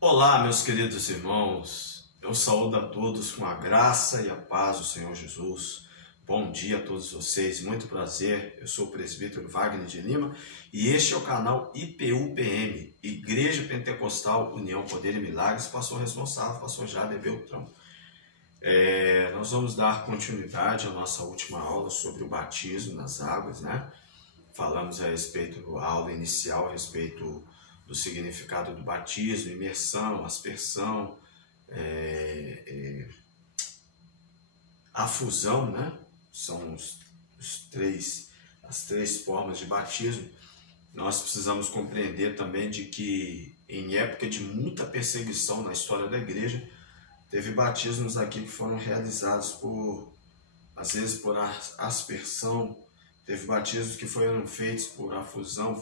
Olá, meus queridos irmãos. Eu saúdo a todos com a graça e a paz do Senhor Jesus. Bom dia a todos vocês, muito prazer. Eu sou o presbítero Wagner de Lima e este é o canal IPUPM, Igreja Pentecostal União Poder e Milagres, pastor responsável, pastor Jader Beltrão. Nós vamos dar continuidade à nossa última aula sobre o batismo nas águas, né? Falamos a respeito da aula inicial, a respeito do significado do batismo, imersão, aspersão, afusão, né? São as três formas de batismo. Nós precisamos compreender também de que em época de muita perseguição na história da igreja, teve batismos aqui que foram realizados às vezes por aspersão, teve batismos que foram feitos por afusão,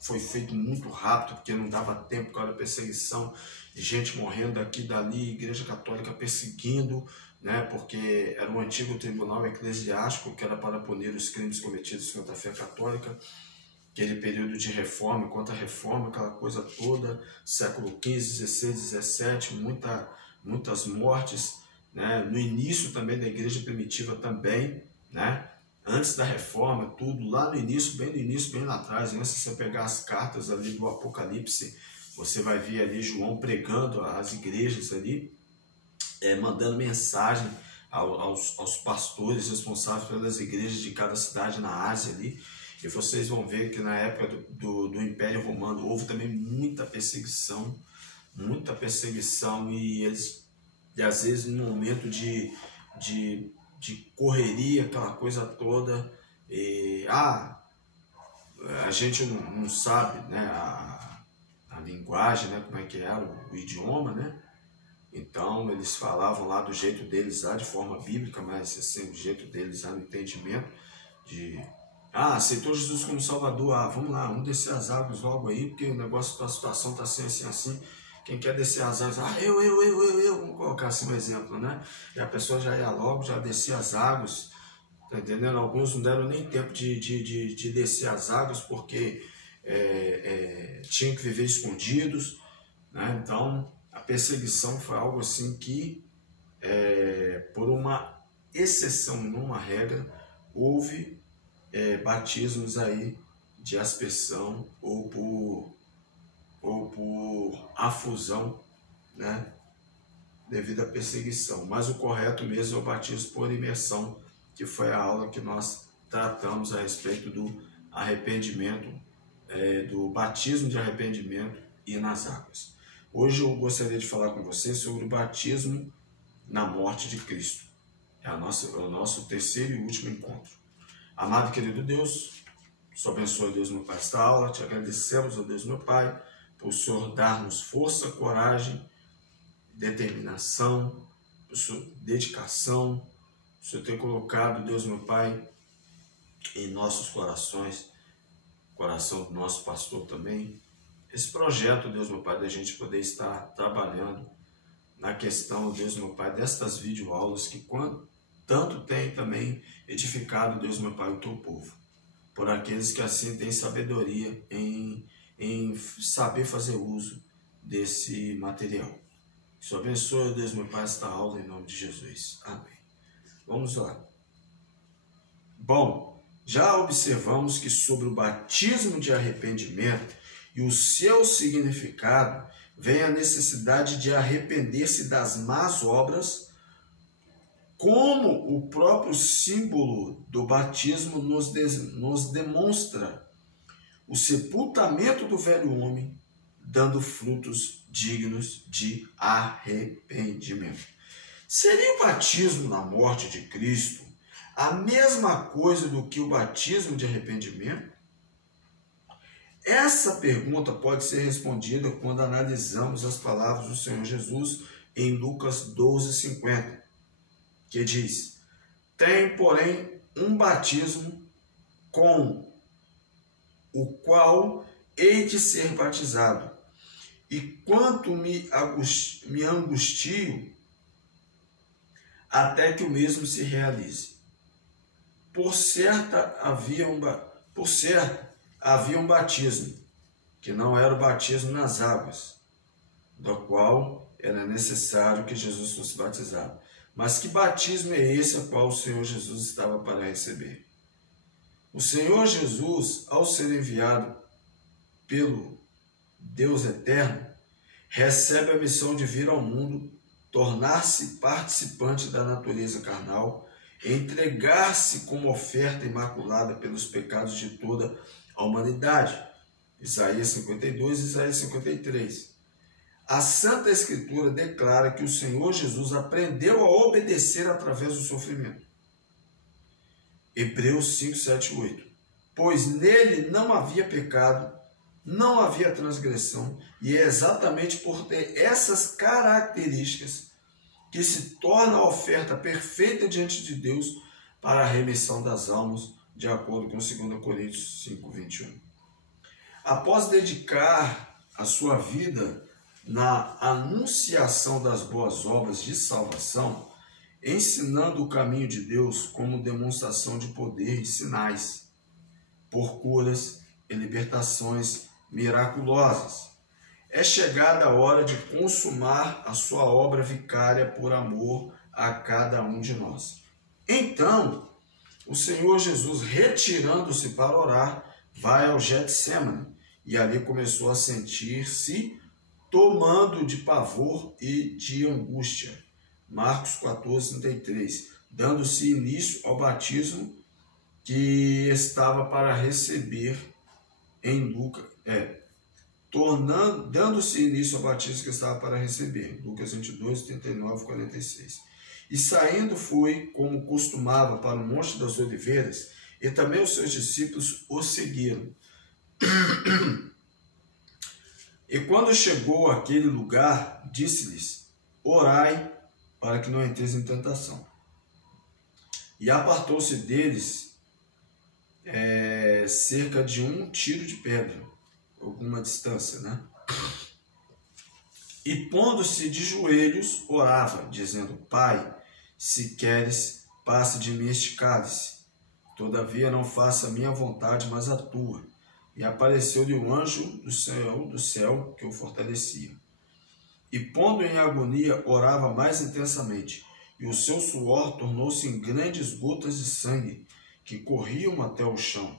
foi feito muito rápido, porque não dava tempo por causa da perseguição, de gente morrendo daqui e dali, Igreja Católica perseguindo, né, porque era um antigo tribunal eclesiástico que era para punir os crimes cometidos contra a fé católica, aquele período de reforma, enquanto a reforma, aquela coisa toda, século XV, XVI, XVII, muitas mortes, né, no início também da igreja primitiva também, né, antes da reforma, tudo lá no início, bem lá atrás, né? Se você pegar as cartas ali do Apocalipse, você vai ver ali João pregando às igrejas ali, mandando mensagem aos pastores responsáveis pelas igrejas de cada cidade na Ásia ali, e vocês vão ver que na época do Império Romano houve também muita perseguição, e às vezes num momento de correria, aquela coisa toda, a gente não sabe, né, a linguagem, né, como é que era o idioma, né? Então eles falavam lá do jeito deles lá, de forma bíblica, mas assim, o jeito deles lá no entendimento de aceitou Jesus como Salvador, vamos lá, vamos descer as águas logo aí, porque o negócio, a situação está assim. Quem quer descer as águas, eu, vamos colocar assim um exemplo, né? E a pessoa já ia logo, já descia as águas, tá entendendo? Alguns não deram nem tempo de descer as águas, porque tinham que viver escondidos, né? Então, a perseguição foi algo assim que, por uma exceção, não uma regra, houve batismos aí de aspersão ou por afusão, né, devido à perseguição. Mas o correto mesmo é o batismo por imersão, que foi a aula que nós tratamos a respeito do arrependimento, do batismo de arrependimento e nas águas. Hoje eu gostaria de falar com você sobre o batismo na morte de Cristo. É o nosso terceiro e último encontro. Amado e querido Deus, só abençoe, Deus, meu Pai, esta aula. Te agradecemos, ó Deus, meu Pai, por o Senhor dar-nos força, coragem, determinação, por sua dedicação, por o Senhor ter colocado, Deus, meu Pai, em nossos corações, coração do nosso pastor também, esse projeto, Deus, meu Pai, da gente poder estar trabalhando na questão, Deus, meu Pai, destas videoaulas que tanto tem também edificado, Deus, meu Pai, o teu povo, por aqueles que assim têm sabedoria em saber fazer uso desse material. Que o Senhor abençoe, Deus, meu Pai, esta aula em nome de Jesus. Amém. Vamos lá. Bom, já observamos que sobre o batismo de arrependimento e o seu significado vem a necessidade de arrepender-se das más obras, como o próprio símbolo do batismo nos demonstra o sepultamento do velho homem, dando frutos dignos de arrependimento. Seria o batismo na morte de Cristo a mesma coisa do que o batismo de arrependimento? Essa pergunta pode ser respondida quando analisamos as palavras do Senhor Jesus em Lucas 12:50, que diz: tem, porém, um batismo com o qual hei de ser batizado, e quanto me angustio até que o mesmo se realize. Por certo, havia um batismo, que não era o batismo nas águas, do da qual era necessário que Jesus fosse batizado. Mas que batismo é esse a qual o Senhor Jesus estava para receber? O Senhor Jesus, ao ser enviado pelo Deus eterno, recebe a missão de vir ao mundo, tornar-se participante da natureza carnal, entregar-se como oferta imaculada pelos pecados de toda a humanidade. Isaías 52 e Isaías 53. A Santa Escritura declara que o Senhor Jesus aprendeu a obedecer através do sofrimento. Hebreus 5, 7 e 8. Pois nele não havia pecado, não havia transgressão, e é exatamente por ter essas características que se torna a oferta perfeita diante de Deus para a remissão das almas, de acordo com 2 Coríntios 5, 21. Após dedicar a sua vida na anunciação das boas obras de salvação, ensinando o caminho de Deus como demonstração de poder e sinais, por curas e libertações miraculosas, é chegada a hora de consumar a sua obra vicária por amor a cada um de nós. Então, o Senhor Jesus, retirando-se para orar, vai ao Getsêmani e ali começou a sentir-se tomando de pavor e de angústia. Marcos 14, 33, dando-se início ao batismo que estava para receber em Lucas, dando-se início ao batismo que estava para receber, Lucas 22, 39, 46. E saindo foi, como costumava, para o Monte das Oliveiras, e também os seus discípulos o seguiram. E quando chegou àquele lugar, disse-lhes: orai para que não entreis em tentação. E apartou-se deles cerca de 1 tiro de pedra, alguma distância, né? E pondo-se de joelhos, orava, dizendo: Pai, se queres, passe de mim este cálice. Todavia não faça a minha vontade, mas a tua. E apareceu-lhe um anjo do céu que o fortalecia. E pondo em agonia, orava mais intensamente, e o seu suor tornou-se em grandes gotas de sangue, que corriam até o chão.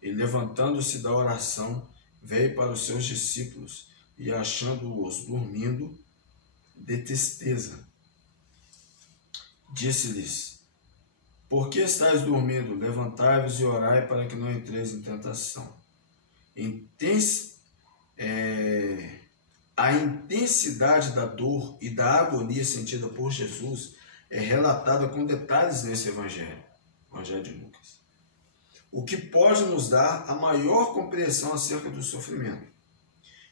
E levantando-se da oração, veio para os seus discípulos, e achando-os dormindo, de tristeza, disse-lhes: por que estáis dormindo? Levantai-vos e orai para que não entreis em tentação. A intensidade da dor e da agonia sentida por Jesus é relatada com detalhes nesse Evangelho de Lucas, o que pode nos dar a maior compreensão acerca do sofrimento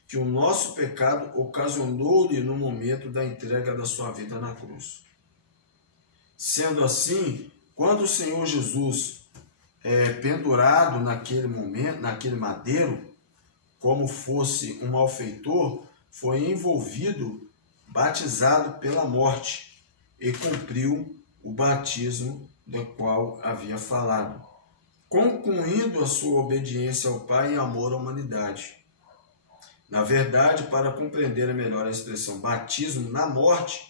que o nosso pecado ocasionou-lhe no momento da entrega da sua vida na cruz. Sendo assim, quando o Senhor Jesus pendurado naquele momento, naquele madeiro, como fosse um malfeitor, foi envolvido, batizado pela morte, e cumpriu o batismo do qual havia falado, concluindo a sua obediência ao Pai em amor à humanidade. Na verdade, para compreender melhor a expressão batismo na morte,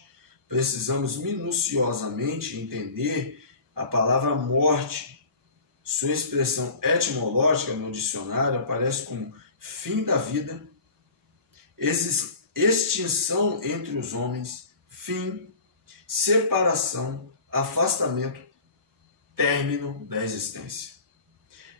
precisamos minuciosamente entender a palavra morte. Sua expressão etimológica no dicionário aparece como fim da vida, extinção entre os homens, fim, separação, afastamento, término da existência.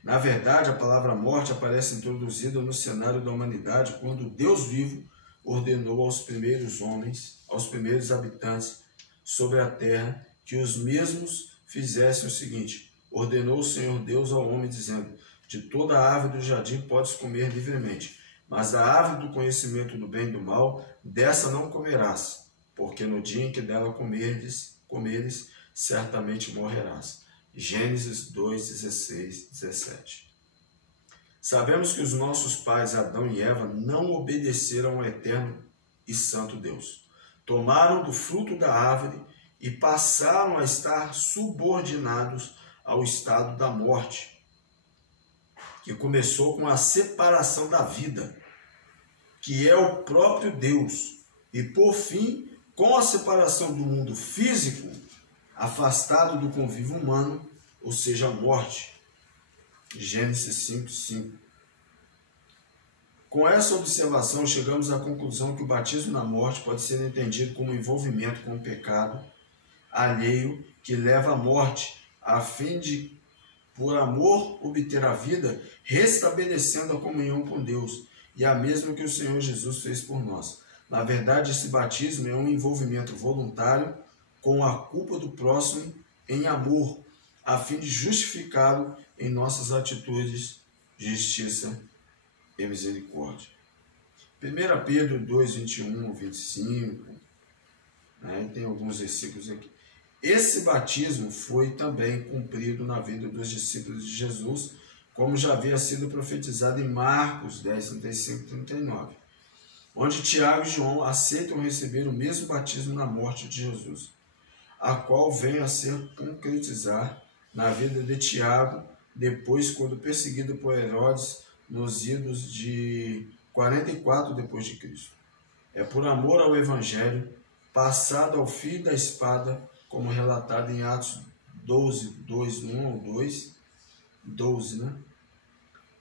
Na verdade, a palavra morte aparece introduzida no cenário da humanidade quando Deus vivo ordenou aos primeiros homens, aos primeiros habitantes sobre a terra, que os mesmos fizessem o seguinte: ordenou o Senhor Deus ao homem, dizendo: de toda a árvore do jardim podes comer livremente, mas da árvore do conhecimento do bem e do mal, dessa não comerás, porque no dia em que dela comeres, certamente morrerás. Gênesis 2, 16, 17. Sabemos que os nossos pais Adão e Eva não obedeceram ao eterno e santo Deus. Tomaram do fruto da árvore e passaram a estar subordinados ao estado da morte, que começou com a separação da vida, que é o próprio Deus, E por fim, com a separação do mundo físico, afastado do convívio humano, ou seja, a morte. Gênesis 5:5. Com essa observação, chegamos à conclusão que o batismo na morte pode ser entendido como envolvimento com o pecado alheio que leva à morte, a fim de, por amor, obter a vida, restabelecendo a comunhão com Deus, e a mesma que o Senhor Jesus fez por nós. Na verdade, esse batismo é um envolvimento voluntário com a culpa do próximo em amor, a fim de justificá-lo em nossas atitudes de justiça e misericórdia. 1 Pedro 2, 21, 25, tem alguns versículos aqui. Esse batismo foi também cumprido na vida dos discípulos de Jesus, como já havia sido profetizado em Marcos 10, 35 e 39, onde Tiago e João aceitam receber o mesmo batismo na morte de Jesus, a qual vem a ser concretizar na vida de Tiago, depois, quando perseguido por Herodes, nos idos de 44 depois de Cristo. É por amor ao Evangelho, passado ao fio da espada, como relatado em Atos 12, 2, 1 ao 2, 12,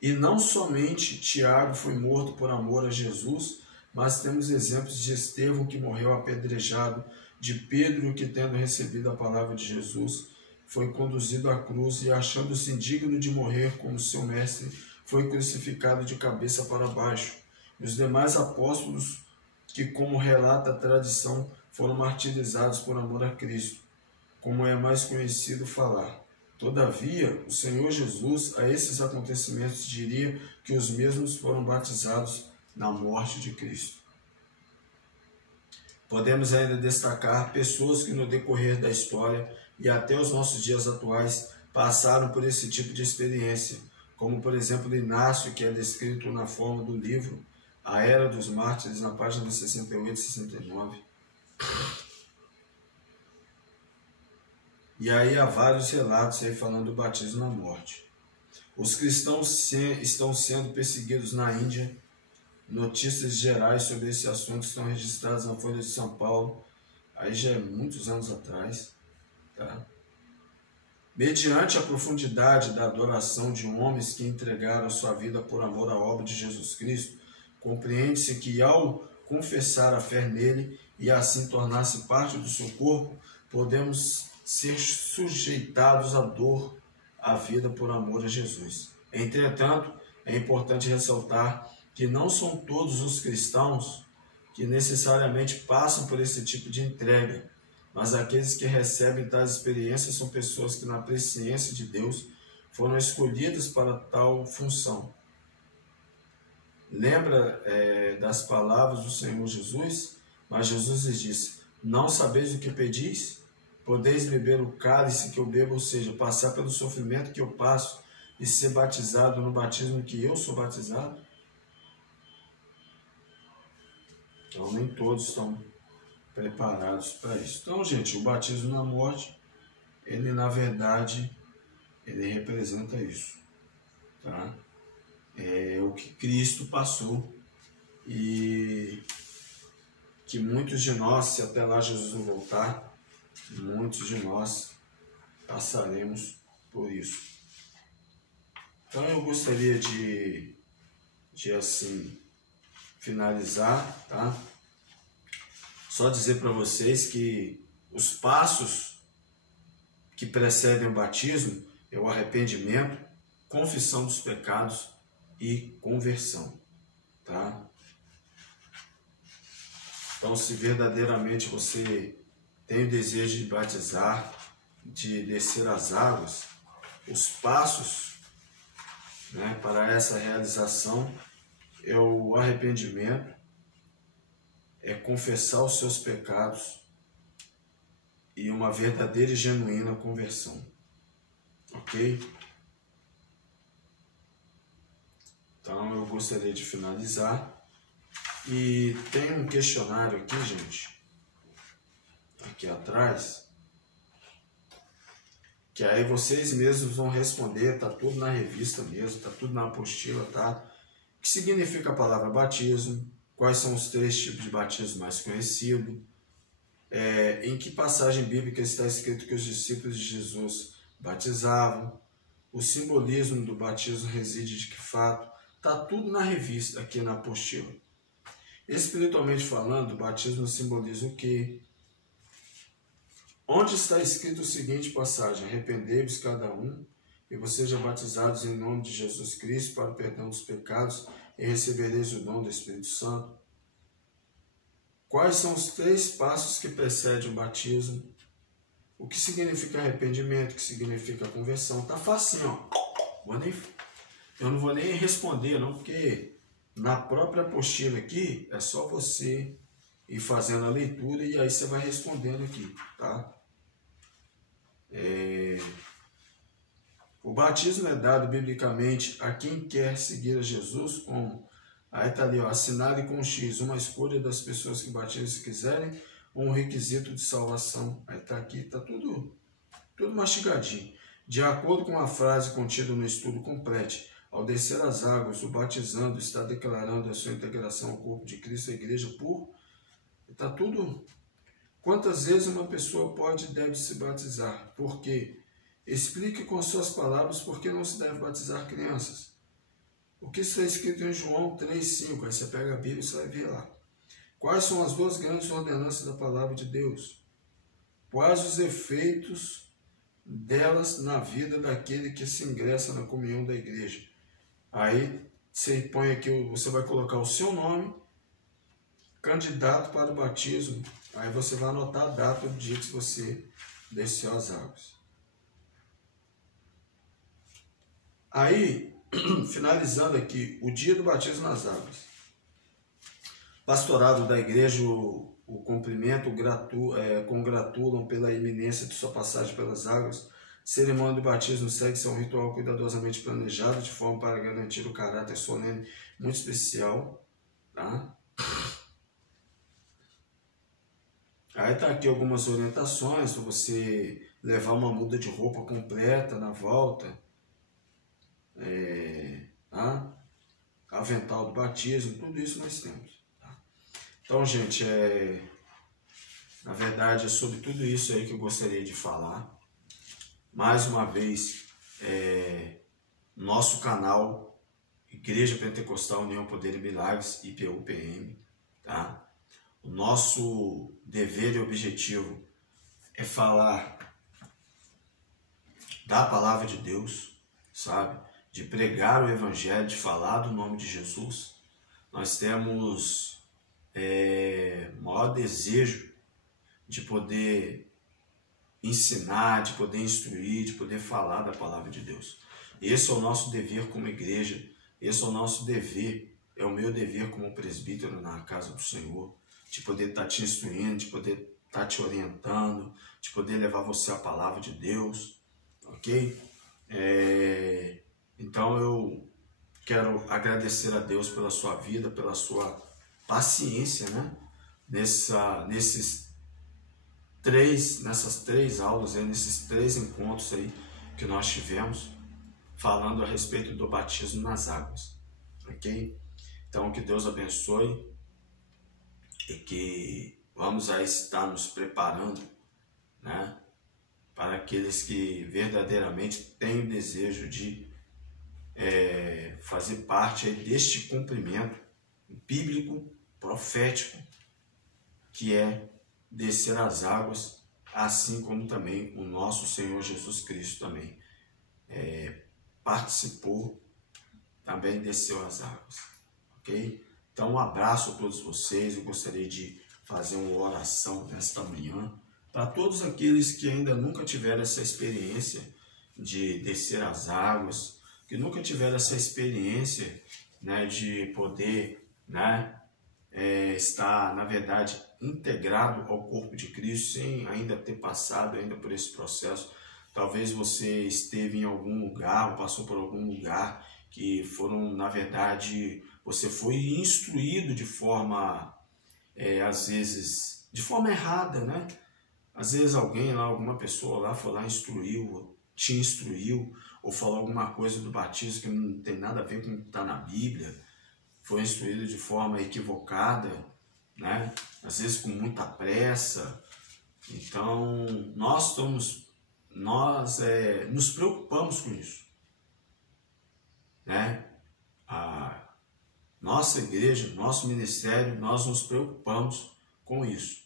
E não somente Tiago foi morto por amor a Jesus, mas temos exemplos de Estevão, que morreu apedrejado, de Pedro, que, tendo recebido a palavra de Jesus, foi conduzido à cruz e, achando-se indigno de morrer como seu mestre, foi crucificado de cabeça para baixo. E os demais apóstolos, que, como relata a tradição, foram martirizados por amor a Cristo, como é mais conhecido falar. Todavia, o Senhor Jesus, a esses acontecimentos, diria que os mesmos foram batizados na morte de Cristo. Podemos ainda destacar pessoas que, no decorrer da história e até os nossos dias atuais, passaram por esse tipo de experiência, como, por exemplo, Inácio, que é descrito na forma do livro A Era dos Mártires, na página 68 e 69. E aí há vários relatos aí falando do batismo na morte. Os cristãos estão sendo perseguidos na Índia. Notícias gerais sobre esse assunto estão registradas na Folha de São Paulo, aí já é muitos anos atrás. Mediante a profundidade da adoração de homens que entregaram sua vida por amor à obra de Jesus Cristo, compreende-se que, ao confessar a fé nele e assim tornar-se parte do seu corpo, podemos ser sujeitados à dor, à vida por amor a Jesus. Entretanto, é importante ressaltar que não são todos os cristãos que necessariamente passam por esse tipo de entrega, mas aqueles que recebem tais experiências são pessoas que, na presciência de Deus, foram escolhidas para tal função. Lembra das palavras do Senhor Jesus? Mas Jesus lhes disse: não sabeis o que pedis? Podeis beber o cálice que eu bebo, ou seja, passar pelo sofrimento que eu passo e ser batizado no batismo que eu sou batizado? Então, nem todos estão preparados para isso. Então, gente, o batismo na morte, ele, na verdade, ele representa isso, tá? É o que Cristo passou e que muitos de nós, se até lá Jesus não voltar, muitos de nós passaremos por isso. Então eu gostaria de assim, finalizar, tá? Só dizer para vocês que os passos que precedem o batismo é o arrependimento, confissão dos pecados e conversão, tá? Então, se verdadeiramente você tem o desejo de batizar, de descer as águas, os passos, para essa realização é o arrependimento, é confessar os seus pecados e uma verdadeira e genuína conversão, ok? Então eu gostaria de finalizar e tem um questionário aqui, gente, aqui atrás, que aí vocês mesmos vão responder, tá tudo na revista mesmo, tá tudo na apostila, tá? O que significa a palavra batismo? quais são os 3 tipos de batismo mais conhecidos, em que passagem bíblica está escrito que os discípulos de Jesus batizavam, o simbolismo do batismo reside de que fato, está tudo na revista, aqui na apostila. Espiritualmente falando, o batismo simboliza o quê? Onde está escrito o seguinte passagem: arrependei-vos cada um e vocês sejam batizados em nome de Jesus Cristo para o perdão dos pecados e recebereis o dom do Espírito Santo. Quais são os 3 passos que precedem o batismo? O que significa arrependimento, o que significa conversão? Tá facinho, ó. Eu não vou nem responder, não, porque na própria apostila aqui é só você ir fazendo a leitura e aí você vai respondendo aqui, tá? O batismo é dado biblicamente a quem quer seguir a Jesus como... Aí está ali, ó, assinale com X uma escolha das pessoas que batizam se quiserem, ou um requisito de salvação. Aí está aqui, está tudo mastigadinho. De acordo com a frase contida no estudo complete, ao descer as águas, o batizando está declarando a sua integração ao corpo de Cristo, a igreja, por... Está tudo... Quantas vezes uma pessoa pode e deve se batizar? Por quê? Explique com suas palavras por que não se deve batizar crianças. O que está escrito em João 3,5? Aí você pega a Bíblia e você vai ver lá. Quais são as 2 grandes ordenanças da palavra de Deus? Quais os efeitos delas na vida daquele que se ingressa na comunhão da igreja? Aí você põe aqui, você vai colocar o seu nome, candidato para o batismo. Aí você vai anotar a data do dia que você desceu as águas. Aí, finalizando aqui, o dia do batismo nas águas. Pastorado da igreja o cumprimento congratulam pela iminência de sua passagem pelas águas. Cerimônia do batismo segue-se a um ritual cuidadosamente planejado, de forma para garantir o caráter solene muito especial. Tá? Aí está aqui algumas orientações para você levar uma muda de roupa completa na volta. Avental do batismo, tudo isso nós temos. Tá? Então, gente, na verdade é sobre tudo isso aí que eu gostaria de falar. Mais uma vez, nosso canal Igreja Pentecostal União Poder e Milagres, IPUPM, tá? O nosso dever e objetivo é falar da palavra de Deus, sabe? De pregar o Evangelho, de falar do nome de Jesus. Nós temos maior desejo de poder ensinar, de poder instruir, de poder falar da palavra de Deus. Esse é o nosso dever como igreja, esse é o nosso dever, é o meu dever como presbítero na casa do Senhor, de poder estar te instruindo, de poder estar te orientando, de poder levar você a palavra de Deus, ok? Então eu quero agradecer a Deus pela sua vida, pela sua paciência, né? Nessas 3 aulas, nesses 3 encontros aí que nós tivemos, falando a respeito do batismo nas águas, ok? Então que Deus abençoe e que vamos aí estar nos preparando, né? Para aqueles que verdadeiramente têm o desejo de fazer parte aí deste cumprimento bíblico, profético, que é descer as águas, assim como também o nosso Senhor Jesus Cristo também participou, também desceu as águas, ok? Então um abraço a todos vocês. Eu gostaria de fazer uma oração nesta manhã para todos aqueles que ainda nunca tiveram essa experiência de descer as águas, que nunca tiveram essa experiência, né, de poder, né, estar, na verdade, integrado ao corpo de Cristo, sem ainda ter passado ainda por esse processo. Talvez você esteve em algum lugar, ou passou por algum lugar, que foram, na verdade, você foi instruído de forma, às vezes, de forma errada, né? Às vezes alguém lá, alguma pessoa lá foi lá, te instruiu, ou falou alguma coisa do batismo que não tem nada a ver com o que está na Bíblia. foi instruído de forma equivocada, né? Às vezes com muita pressa. Então, nós nos preocupamos com isso, né? A nossa igreja, nosso ministério, nós nos preocupamos com isso,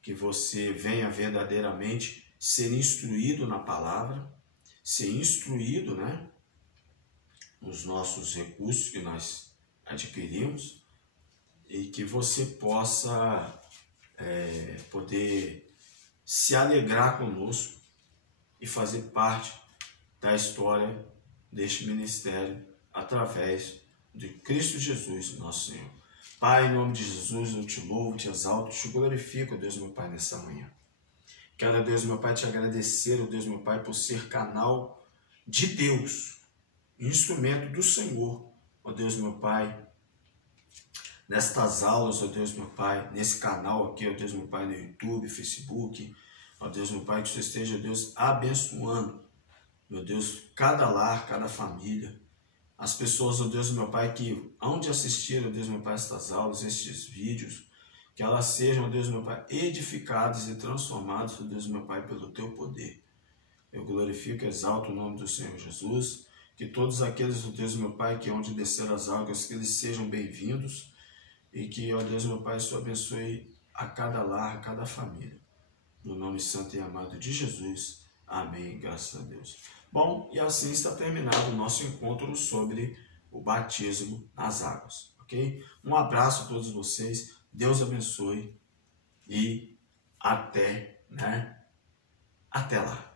que você venha verdadeiramente ser instruído na palavra, ser instruído, né, nos nossos recursos que nós adquirimos, e que você possa poder se alegrar conosco e fazer parte da história deste ministério através de Cristo Jesus, nosso Senhor. Pai, em nome de Jesus, eu te louvo, te exalto, te glorifico, Deus meu Pai, nessa manhã. Quero, Deus meu Pai, te agradecer, Deus meu Pai, por ser canal de Deus, instrumento do Senhor, ó Deus meu Pai, nestas aulas, ó Deus meu Pai, nesse canal aqui, ó Deus meu Pai, no YouTube, Facebook, ó Deus meu Pai, que você esteja, Deus, abençoando, meu Deus, cada lar, cada família, as pessoas, ó Deus meu Pai, que hão de assistir, ó Deus meu Pai, estas aulas, estes vídeos, que elas sejam, ó Deus meu Pai, edificadas e transformadas, ó Deus meu Pai, pelo Teu poder. Eu glorifico e exalto o nome do Senhor Jesus, que todos aqueles, ó Deus meu Pai, que hão de descer as águas, que eles sejam bem-vindos, e que, ó Deus meu Pai, o Senhor abençoe a cada lar, a cada família. No nome santo e amado de Jesus. Amém. Graças a Deus. Bom, e assim está terminado o nosso encontro sobre o batismo nas águas, ok? Um abraço a todos vocês, Deus abençoe e até lá.